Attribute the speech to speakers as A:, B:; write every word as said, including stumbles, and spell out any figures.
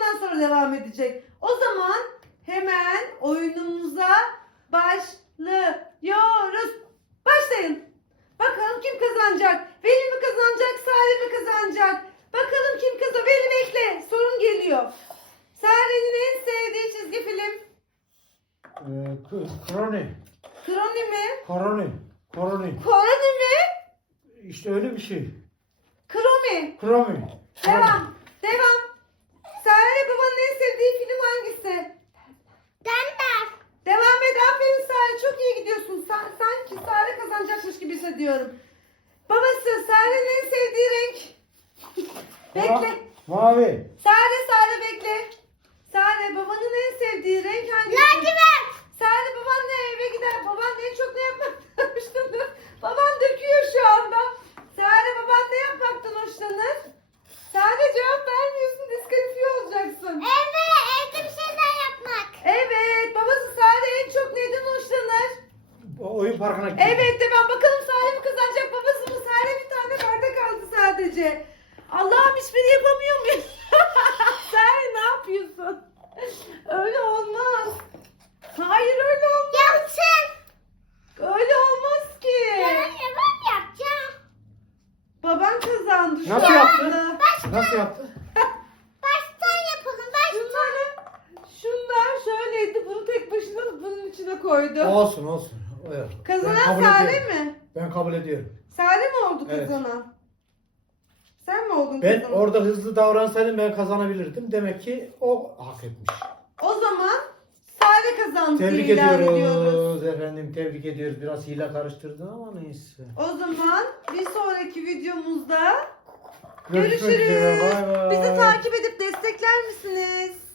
A: ondan sonra devam edecek. O zaman hemen oyunumuza başlıyoruz. Başlayın. Bakalım kim kazanacak? Veli mi kazanacak? Sare mi kazanacak? Bakalım kim kazanacak? Veli bekle. Sorun geliyor. Sare'nin en sevdiği çizgi film.
B: Ee, Kroni.
A: Kroni mi?
B: Koroni. Koroni.
A: Koroni mi?
B: İşte öyle bir şey.
A: Kromi.
B: Kromi.
A: Devam. Devam. Sare babanın en sevdiği film hangisi?
C: Dender.
A: Devam et. Aferin Sare. Çok iyi gidiyorsun. Sa- sanki Sare kazanacakmış gibi hissediyorum. Babası Sare'nin en sevdiği renk. Bekle.
B: Mavi.
A: Sare Sare bekle. Sare babanın en sevdiği renk hangisi?
C: Lacivert.
A: Sare babanla eve gider. Baban en çok ne yapmaktan hoşlanır? Baban döküyor şu anda. Sare baban ne yapmaktan hoşlanır? Sare cevap vermiyorsun. Diskalifiye olacaksın.
C: Evet, evde bir şeyler yapmak.
A: Evet. Babası Sare en çok neyden hoşlanır?
B: O oyun parkına gitti.
A: Evet de ben bakalım Sare mi kazanacak, babası mı? Sare bir tane bardak aldı sadece. Allah'ım hiçbiri yapamıyor muyum? Sare ne yapıyorsun? Öyle olmaz. Hayır öyle olmaz.
C: Yapsın.
A: Öyle olmaz ki.
C: Ben, ben yapacağım.
A: Baban kazandı. şu
B: Nasıl
A: anda.
B: yaptı? Nasıl yaptı?
C: Baştan yapalım, baştan.
A: Şunları, şunlar şöyleydi. Bunu tek başına bunun içine koydu.
B: Olsun olsun. Evet. Ben
A: Kazanan
B: kabul
A: Sare
B: ediyorum.
A: mi?
B: Ben kabul ediyorum.
A: Sare mi oldu
B: Evet.
A: kazanan? Sen mi oldun
B: Ben
A: kazanan?
B: orada hızlı davransaydım ben kazanabilirdim. Demek ki o hak etmiş.
A: O zaman Sare kazandı
B: Tebrik
A: diye ilan ediyoruz.
B: ediyoruz efendim. Tebrik ediyoruz. Biraz hile karıştırdın ama neyse.
A: O zaman bir sonraki videomuzda
B: Görüşmek üzere,
A: görüşürüz.
B: bay bay.
A: Bizi takip edip destekler misiniz?